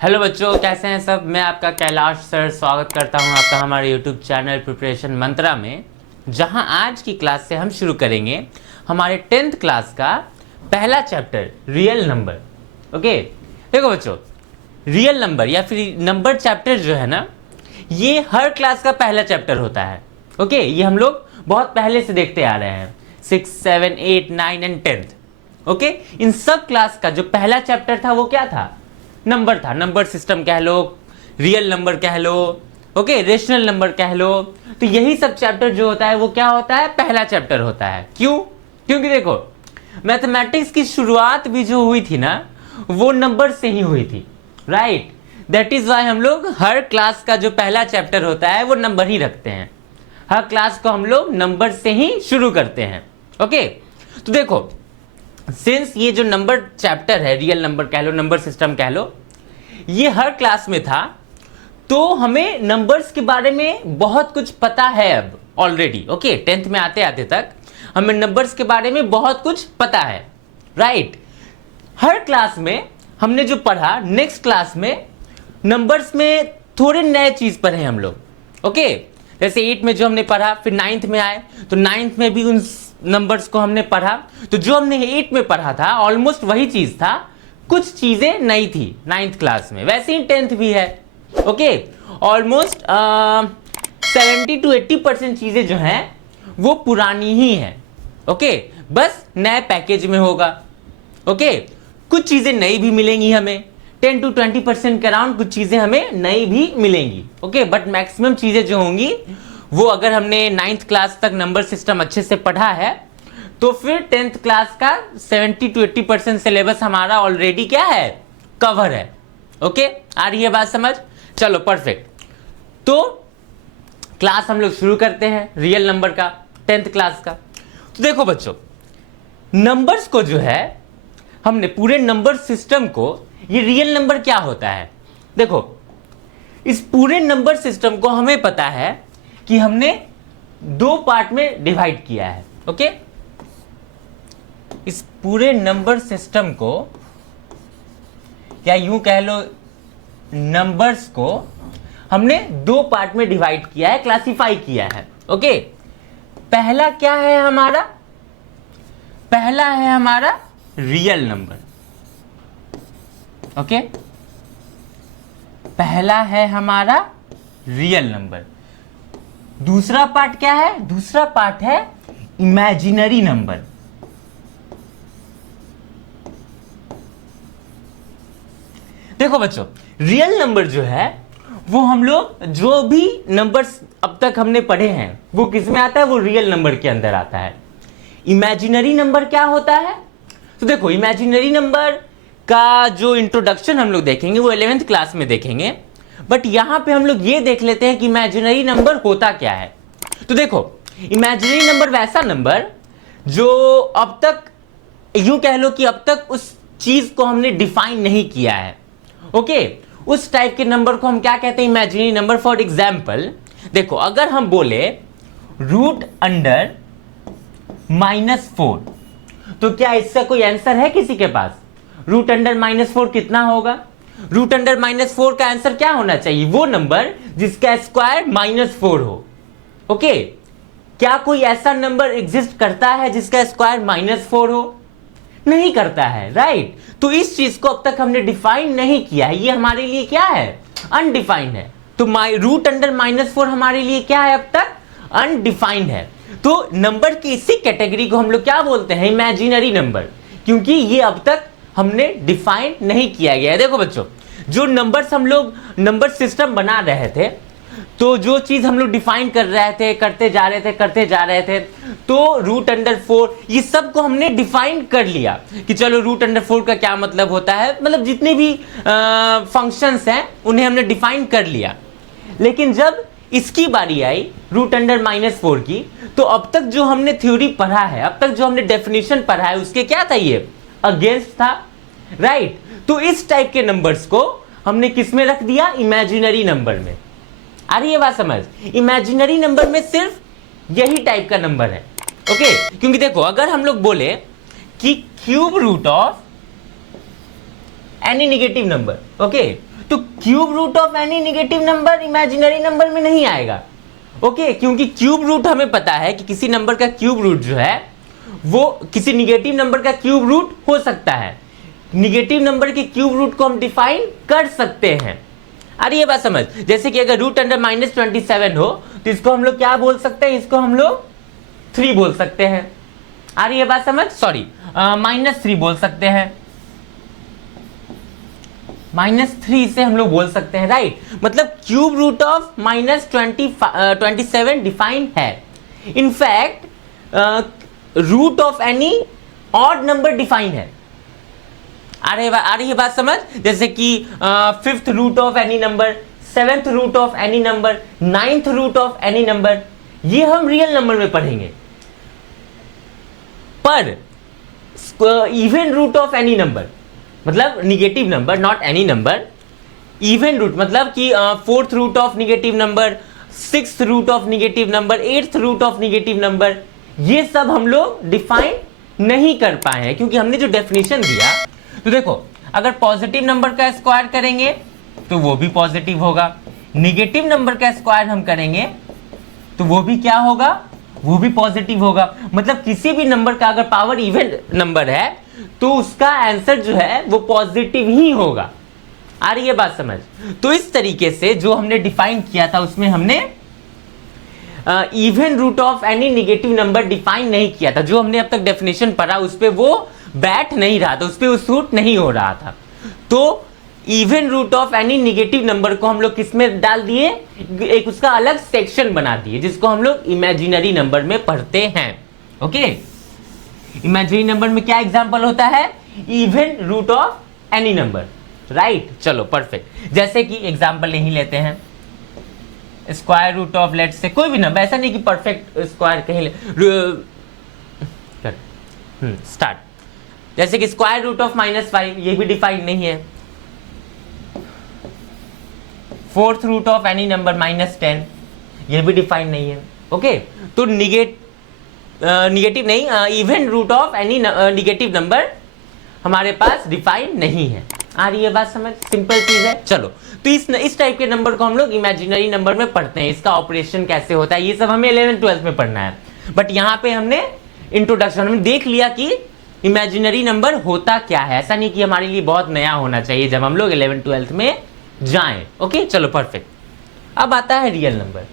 Hello बच्चों, कैसे हैं सब। मैं आपका कैलाश सर स्वागत करता हूं आपका हमारे यूट्यूब चैनल प्रिपरेशन मंत्रा में, जहां आज की क्लास से हम शुरू करेंगे हमारे 10th क्लास का पहला चैप्टर रियल नंबर। ओके, देखो बच्चों, रियल नंबर या फिर नंबर चैप्टर जो है ना, ये हर क्लास का पहला चैप्टर होता है। ओके, ये हम लोग बहुत पहले से देखते आ रहे हैं, 6, 7, 8, 9 एंड 10th। ओके, इन सब क्लास का जो पहला चैप्टर था वो क्या था? नंबर था। नंबर सिस्टम कह लो, रियल नंबर कह लो, ओके, रेशनल नंबर कह लो। तो यही सब चैप्टर जो होता है वो क्या होता है? पहला चैप्टर होता है। क्यों? क्योंकि देखो, मैथमेटिक्स की शुरुआत भी जो हुई थी ना, वो नंबर से ही हुई थी, राइट। दैट इज वाई हम लोग हर क्लास का जो पहला चैप्टर होता है वो नंबर ही रखते हैं। हर क्लास को हम लोग नंबर से ही शुरू करते हैं। ओके, तो देखो, सिंस ये जो नंबर चैप्टर है, रियल नंबर कह लो, नंबर सिस्टम कह लो, ये हर क्लास में था, तो हमें नंबर्स के बारे में बहुत कुछ पता है अब ऑलरेडी। ओके, 10th में आते आते तक हमें नंबर्स के बारे में बहुत कुछ पता है, राइट। हर क्लास में हमने जो पढ़ा, नेक्स्ट क्लास में नंबर्स में थोड़े नए चीज पढ़े हम लोग। ओके, जैसे 8 में जो हमने पढ़ा, फिर 9th में आए तो 9th में भी उन नंबर्स को हमने पढ़ा। तो जो हमने 8 में पढ़ा था ऑलमोस्ट वही चीज था, कुछ चीजें नई थी 9th क्लास में। वैसे ही 10th भी है। ओके, ऑलमोस्ट 70 to 80% चीजें जो हैं वो पुरानी ही हैं। ओके, बस नए पैकेज में होगा। ओके, कुछ चीजें नई भी मिलेंगी हमें, 10 to 20% के अराउंड कुछ चीजें हमें नई भी मिलेंगी। ओके, बट मैक्सिमम चीजें जो होंगी वो, अगर हमने 9th क्लास तक नंबर सिस्टम अच्छे से पढ़ा है तो फिर 10th क्लास का 70 to 80% सिलेबस हमारा ऑलरेडी क्या है? कवर है। ओके, आ रही है बात समझ? चलो परफेक्ट। तो क्लास हम लोग शुरू करते हैं रियल नंबर का, 10th क्लास का। तो देखो बच्चों, नंबर्स को जो है, हमने पूरे नंबर सिस्टम को, ये रियल नंबर क्या होता है, देखो, इस पूरे नंबर सिस्टम को हमें पता है कि हमने 2 पार्ट में डिवाइड किया है। ओके, इस पूरे नंबर सिस्टम को, या यूं कह लो नंबर्स को, हमने 2 पार्ट में डिवाइड किया है, क्लासिफाई किया है। ओके, पहला क्या है हमारा? पहला है हमारा रियल नंबर। ओके, पहला है हमारा रियल नंबर। दूसरा पार्ट क्या है? दूसरा पार्ट है इमेजिनरी नंबर। देखो बच्चों, रियल नंबर जो है वो हम लोग, जो भी नंबर्स अब तक हमने पढ़े हैं वो किस में आता है? वो रियल नंबर के अंदर आता है। इमेजिनरी नंबर क्या होता है? तो देखो, इमेजिनरी नंबर का जो इंट्रोडक्शन हम लोग देखेंगे वो 11th क्लास में देखेंगे, बट यहां पे हम लोग ये देख लेते हैं कि इमेजिनरी नंबर होता क्या है। तो देखो, इमेजिनरी नंबर वैसा नंबर जो अब तक, यूं कह लो कि अब तक उस चीज को हमने डिफाइन नहीं किया है। ओके, उस टाइप के नंबर को हम क्या कहते हैं? Imaginary number. फॉर एग्जाम्पल देखो, अगर हम बोले रूट अंडर -4, तो क्या इसका कोई आंसर है किसी के पास? रूट अंडर -4 कितना होगा? रूट अंडर -4 का आंसर क्या होना चाहिए? वो नंबर जिसका स्क्वायर -4 हो। ओके, क्या कोई ऐसा नंबर एग्जिस्ट करता है जिसका स्क्वायर -4 हो? नहीं करता है, राइट। तो इस चीज को अब तक हमने डिफाइन नहीं किया है, ये हमारे लिए क्या है? अनडिफाइंड है। तो रूट अंडर -4 हमारे लिए क्या है? अब तक अनडिफाइंड है। तो नंबर की इसी कैटेगरी को हम लोग क्या बोलते हैं? इमेजिनरी नंबर, क्योंकि ये अब तक हमने डिफाइन नहीं किया गया है। देखो बच्चों, जो नंबर्स हम लोग नंबर सिस्टम बना रहे थे, तो जो चीज हम लोग डिफाइन कर रहे थे, करते जा रहे थे, तो रूट अंडर 4, ये सब को हमने डिफाइन कर लिया कि चलो रूट अंडर 4 का क्या मतलब होता है, मतलब जितने भी फंक्शंस हैं उन्हें हमने डिफाइन कर लिया। लेकिन जब इसकी बारी आई रूट अंडर -4 की, तो अब तक जो हमने थ्योरी पढ़ा है, अब तक जो हमने डेफिनेशन पढ़ा है, उसके क्या था? ये अगेंस्ट था, राइट। तो इस टाइप के नंबर्स को हमने किस में रख दिया? इमेजिनरी नंबर में। आ रही है बात समझ? इमेजिनरी नंबर में सिर्फ यही टाइप का नंबर है। ओके, क्योंकि देखो, अगर हम लोग बोले कि cube root of any negative number, okay, तो cube root of any negative number imaginary number में नहीं आएगा। ओके, क्योंकि क्यूब रूट हमें पता है कि किसी नंबर का क्यूब रूट जो है वो किसी निगेटिव नंबर का क्यूब रूट हो सकता है। निगेटिव नंबर के क्यूब रूट को हम डिफाइन कर सकते हैं। अरे ये बात समझ, जैसे कि अगर रूट अंडर -27 हो तो इसको हम लोग क्या बोल सकते हैं, इसको हम लोग 3 बोल सकते हैं। अरे ये बात समझ, सॉरी -3 बोल सकते हैं, -3 से हम लोग बोल सकते हैं, राइट। मतलब क्यूब रूट ऑफ -27 डिफाइंड है। In fact root of any odd number define है। अरे ये बात समझ, जैसे कि 5th root of any number, 7th root of any number, 9th root of any number, ये हम रियल नंबर में पढ़ेंगे। पर even root of any number मतलब negative number, not any number, even root मतलब कि 4th root of negative number, 6th root of negative number, 8th root of negative number, ये सब हम लोग डिफाइन नहीं कर पाए हैं क्योंकि हमने जो डेफिनेशन दिया। तो देखो, अगर पॉजिटिव नंबर का स्क्वायर करेंगे तो वो भी पॉजिटिव होगा, निगेटिव नंबर का स्क्वायर हम करेंगे तो वो भी क्या होगा, वो भी पॉजिटिव होगा। मतलब किसी भी नंबर का अगर पावर इवन नंबर है तो उसका आंसर जो है वो पॉजिटिव ही होगा। आ रही है बात समझ। तो इस तरीके से जो हमने डिफाइन किया था उसमें हमने even root of any negative number define नहीं किया था। जो हमने अब तक डेफिनेशन पढ़ा उस पर वो बैठ नहीं रहा था, उस पर वो सूट नहीं हो रहा था। तो even root of any negative number को हम लोग किस में डाल दिए, एक उसका अलग सेक्शन बना दिए जिसको हम लोग इमेजिनरी नंबर में पढ़ते हैं। ओके, इमेजिनरी नंबर में क्या एग्जांपल होता है, even root of any number, right. चलो परफेक्ट, जैसे कि एग्जांपल यही लेते हैं, स्क्वायर रूट ऑफ लेट से कोई भी नंबर, ऐसा नहीं कि परफेक्ट स्क्वायर कहीं स्टार्ट। जैसे कि स्क्वायर रूट ऑफ -5, ये भी डिफाइंड नहीं है। 4th root of any number -10, ये भी डिफाइंड नहीं है। ओके, तो निगेटिव नहीं, even root of any negative number हमारे पास डिफाइंड नहीं है। आ रही है बात समझ, सिंपल चीज है। चलो, तो इस टाइप के नंबर को हम लोग इमेजिनरी नंबर में पढ़ते हैं, इसका ऑपरेशन कैसे होता है ये सब हमें 11th 12th में पढ़ना है। बट यहाँ पे हमने इंट्रोडक्शन में देख लिया कि इमेजिनरी नंबर होता क्या है। ऐसा नहीं कि हमारे लिए बहुत नया होना चाहिए जब हम लोग 11th 12th में जाएं। ओके, चलो परफेक्ट। अब आता है रियल नंबर।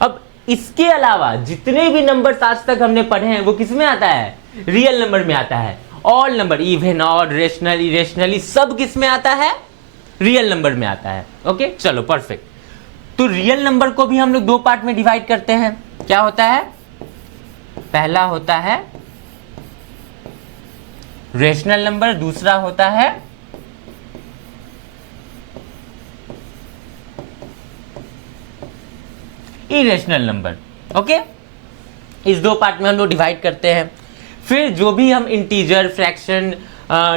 अब इसके अलावा जितने भी नंबर आज तक हमने पढ़े हैं वो किस में आता है, रियल नंबर में आता है। All number, even, odd, rational, irrational, सब किस में आता है, रियल नंबर में आता है। ओके, चलो परफेक्ट। तो रियल नंबर को भी हम लोग 2 पार्ट में डिवाइड करते हैं। क्या होता है, पहला होता है रेशनल नंबर, दूसरा होता है इरेशनल नंबर। ओके, इस 2 पार्ट में हम लोग डिवाइड करते हैं। फिर जो भी हम इंटीजर, फ्रैक्शन,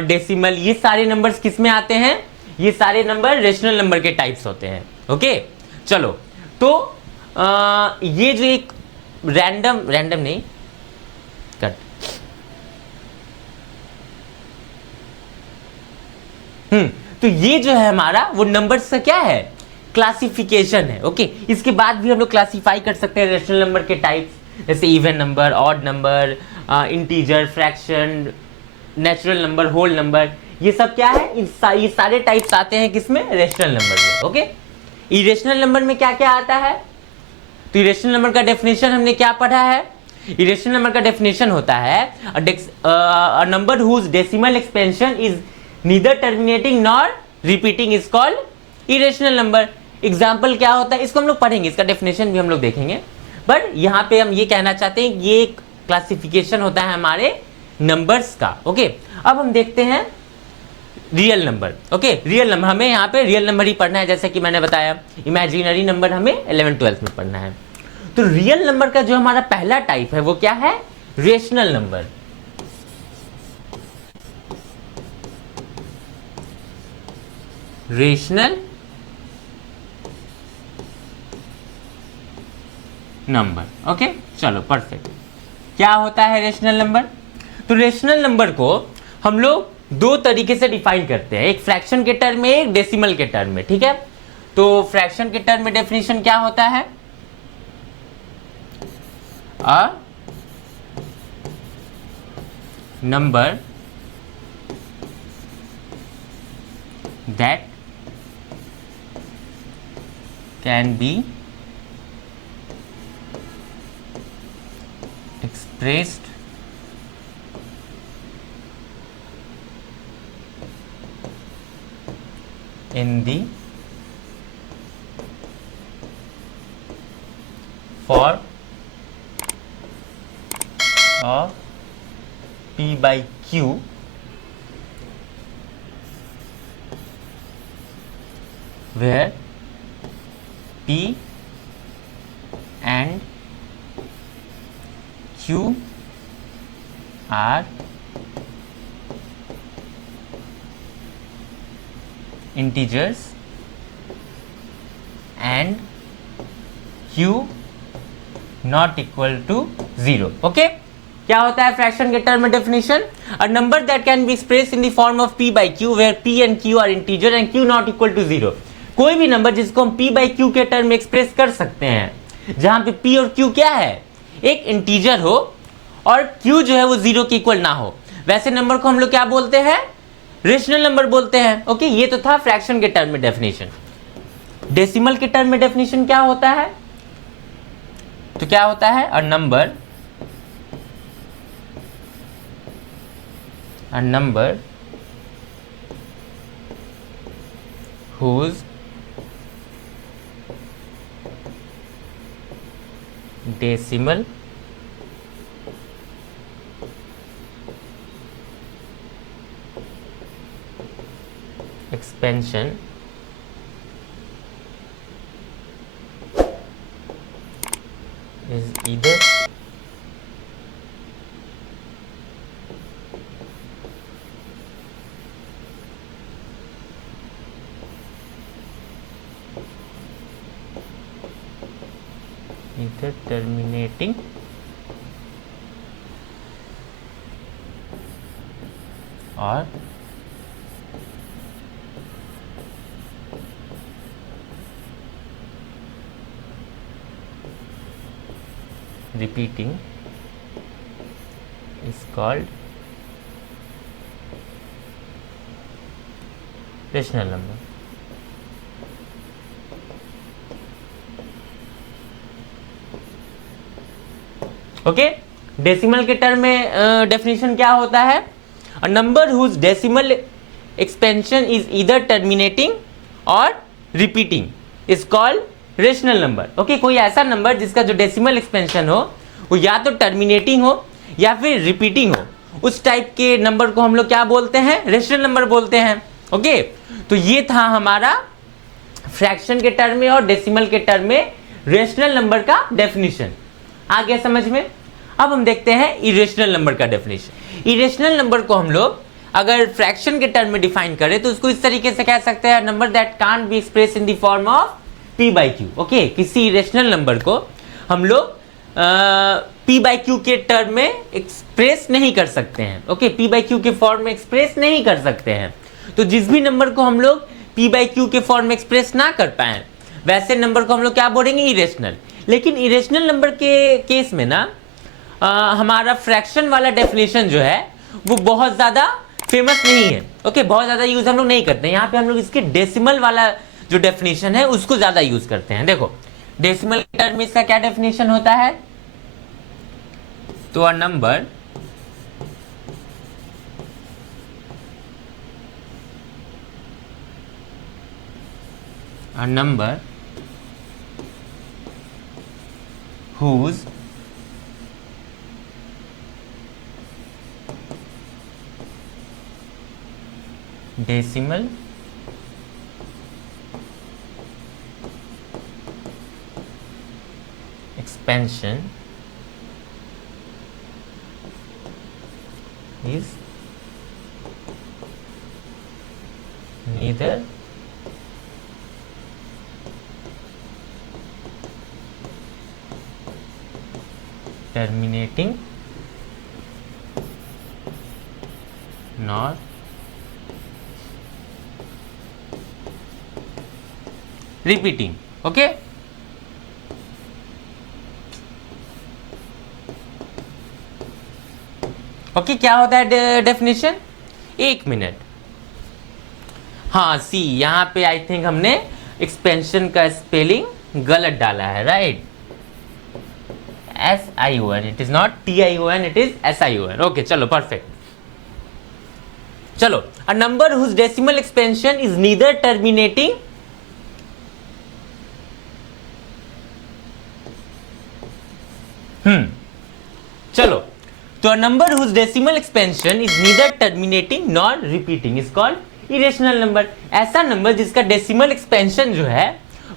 डेसिमल, ये सारे नंबर्स किस में आते हैं, ये सारे नंबर रेशनल नंबर के टाइप्स होते हैं। ओके, चलो, तो ये जो एक रैंडम नहीं कट, तो ये जो है हमारा वो नंबर्स का क्या है, क्लासिफिकेशन है। ओके, इसके बाद भी हम लोग क्लासिफाई कर सकते हैं रेशनल नंबर के टाइप्स, जैसे even number, odd number, integer, fraction, natural number, whole number, ये सब क्या है, ये सारे टाइप्स आते हैं किसमें, रेशनल नंबर में। ओके, इरेशनल नंबर में क्या क्या आता है, तो इरेशनल नंबर का डेफिनेशन हमने क्या पढ़ा है, इरेशनल नंबर का डेफिनेशन होता है a number whose decimal expansion is neither terminating nor repeating is called irrational number. Example क्या होता है, इसको हम लोग पढ़ेंगे, इसका डेफिनेशन भी हम लोग देखेंगे। बट यहाँ पे हम ये कहना चाहते हैं कि ये एक क्लासिफिकेशन होता है हमारे नंबर्स का। ओके, अब हम देखते हैं real number. Okay, real number, हमें यहाँ पे रियल नंबर ही पढ़ना है, जैसे कि मैंने बताया इमेजिनरी नंबर हमें 11th 12th में पढ़ना है। तो रियल नंबर का जो हमारा पहला टाइप है वो क्या है, rational number. Rational number. Okay, चलो परफेक्ट। क्या होता है रेशनल नंबर, तो रेशनल नंबर को हम लोग दो तरीके से डिफाइन करते हैं, एक फ्रैक्शन के टर्म में, एक डेसिमल के टर्म में, ठीक है। तो फ्रैक्शन के टर्म में डेफिनेशन क्या होता है? A number that can B expressed in the form of P by Q where P and Q are integers and Q not equal to 0. Okay, क्या होता है फ्रैक्शन के टर्म में definition? A number that can be express in the form of P by Q where P and Q are integer and Q not equal to 0. कोई भी number जिसको हम P by Q के term में express कर सकते हैं, जहां पे P और Q क्या है, एक इंटीजर हो और Q जो है वो 0 के इक्वल ना हो, वैसे नंबर को हम लोग क्या बोलते हैं? रेशनल नंबर बोलते हैं। ओके, ये तो था फ्रैक्शन के टर्म में डेफिनेशन। डेसिमल के टर्म में डेफिनेशन क्या होता है? तो क्या होता है? A number whose decimal expansion is either terminating or repeating is called rational number. Okay, decimal के टर्म में डेफिनेशन क्या होता है? A number whose decimal expansion is either terminating or repeating is called rational number. Okay, कोई ऐसा number जिसका जो decimal expansion हो वो या तो टर्मिनेटिंग हो या फिर रिपीटिंग हो, उस टाइप के नंबर को हम लोग क्या बोलते हैं? रेशनल नंबर बोलते हैं। ओके, तो ये था हमारा फ्रैक्शन के टर्म में और डेसिमल के टर्म में रेशनल नंबर का डेफिनेशन। आ गया समझ में? अब हम देखते हैं इरेशनल नंबर का डेफिनेशन। इरेशनल नंबर को हम लोग अगर फ्रैक्शन के टर्म में डिफाइन करें तो उसको इस तरीके से कह सकते हैं, number that can't be express in the form of P by Q। Okay, किसी इरेशनल नंबर को हम लोग P by Q के टर्म में एक्सप्रेस नहीं कर सकते हैं। ओके, P by Q के फॉर्म में एक्सप्रेस नहीं कर सकते हैं। तो जिस भी नंबर को हम लोग P by Q के फॉर्म में एक्सप्रेस ना कर पाए, वैसे नंबर को हम लोग क्या बोलेंगे? इरेशनल। लेकिन इरेशनल नंबर के केस में ना हमारा फ्रैक्शन वाला डेफिनेशन जो है वो बहुत ज़्यादा फेमस नहीं है। ओके, बहुत ज़्यादा यूज़ हम लोग नहीं करते हैं। यहाँ पे हम लोग इसके डेसिमल वाला जो डेफिनेशन है उसको ज़्यादा यूज़ करते हैं। देखो, डेसिमल टर्म में इसका क्या डेफिनेशन होता है? तो a number whose decimal expansion is neither terminating nor repeating. Okay, okay, क्या होता है डेफिनेशन? 1 मिनट। हाँ सी, यहाँ पे आई थिंक हमने एक्सपेंशन का स्पेलिंग गलत डाला है, right? SION, it is not TION, it is SION। Okay, चलो परफेक्ट। चलो, a number whose decimal expansion is neither terminating चलो, तो a number whose decimal expansion is neither terminating nor repeating is called irrational number. ऐसा number जिसका decimal expansion जो है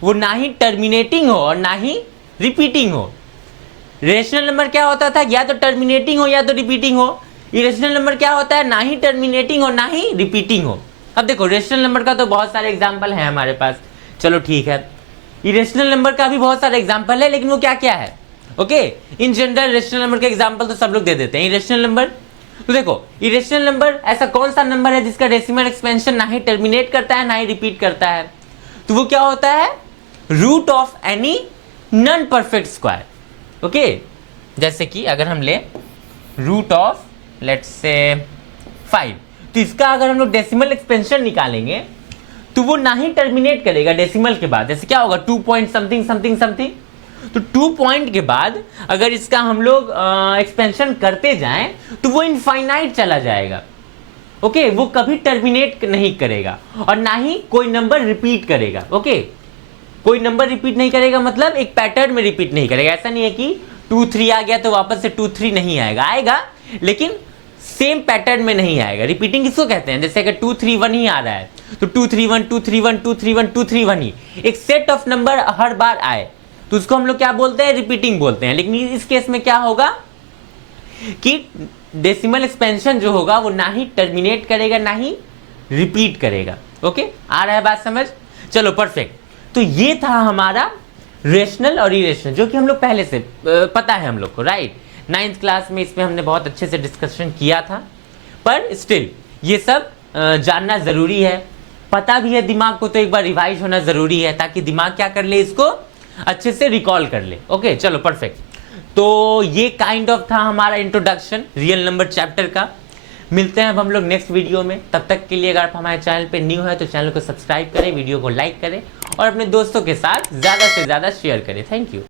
वो ना ही टर्मिनेटिंग हो और ना ही रिपीटिंग हो। रेशनल नंबर क्या होता था? या तो टर्मिनेटिंग हो या तो रिपीटिंग हो। इरेशनल नंबर क्या होता है? ना ही टर्मिनेटिंग हो ना ही रिपीटिंग हो। अब देखो, रेशनल नंबर का तो बहुत सारे एग्जांपल है हमारे पास, चलो ठीक है। इरेशनल नंबर का भी बहुत सारे एग्जांपल है, लेकिन वो क्या क्या है? Okay, in general rational number के एग्जांपल तो सब लोग दे देते हैं। इरेशनल नंबर, तो देखो, इरेशनल नंबर ऐसा कौन सा नंबर है जिसका डेसिमल एक्सपेंशन ना ही टर्मिनेट करता है ना ही रिपीट करता है? तो वो क्या होता है? Root of any non perfect square. Okay, जैसे कि अगर हम ले रूट ऑफ लेट्स से 5, तो इसका अगर हम लोग डेसिमल एक्सपेंशन निकालेंगे तो वो ना ही टर्मिनेट करेगा डेसिमल के बाद। जैसे क्या होगा? 2 पॉइंट समथिंग समथिंग समथिंग, तो 2 पॉइंट के बाद अगर इसका हम लोग एक्सपेंशन करते जाएं तो वो इनफाइनाइट चला जाएगा। ओके, वो कभी टर्मिनेट नहीं करेगा और ना ही कोई नंबर रिपीट करेगा। ओके, कोई नंबर रिपीट नहीं करेगा मतलब एक पैटर्न में रिपीट नहीं करेगा। ऐसा नहीं है कि 2 3 आ गया तो वापस से 2 3 नहीं आएगा, आएगा लेकिन सेम पैटर्न में नहीं आएगा। रिपीटिंग किसको कहते हैं? जैसे अगर 2 3 1 ही आ रहा है तो 2 3 1 2 3 1 2 3 1 2 3 1 ही एक सेट ऑफ नंबर हर बार आए तो उसको हम लोग क्या बोलते हैं? रिपीटिंग बोलते हैं। लेकिन इस केस में क्या होगा कि डेसिमल एक्सपेंशन जो होगा वो ना ही टर्मिनेट करेगा ना ही रिपीट करेगा। ओके, आ रहा है बात समझ? चलो परफेक्ट। तो ये था हमारा रेशनल और इरेशनल, जो कि हम लोग पहले से पता है हम लोग को, राइट? 9th क्लास में इसमें हमने बहुत अच्छे से डिस्कशन किया था, पर स्टिल ये सब जानना जरूरी है, पता भी है दिमाग को, तो एक बार रिवाइज होना जरूरी है ताकि दिमाग क्या कर ले, इसको अच्छे से रिकॉल कर ले। ओके, चलो परफेक्ट। तो ये काइंड ऑफ था हमारा इंट्रोडक्शन रियल नंबर चैप्टर का। मिलते हैं अब हम लोग नेक्स्ट वीडियो में। तब तक के लिए अगर आप हमारे चैनल पे न्यू है तो चैनल को सब्सक्राइब करें, वीडियो को लाइक करें और अपने दोस्तों के साथ ज़्यादा से ज़्यादा शेयर करें। Thank you.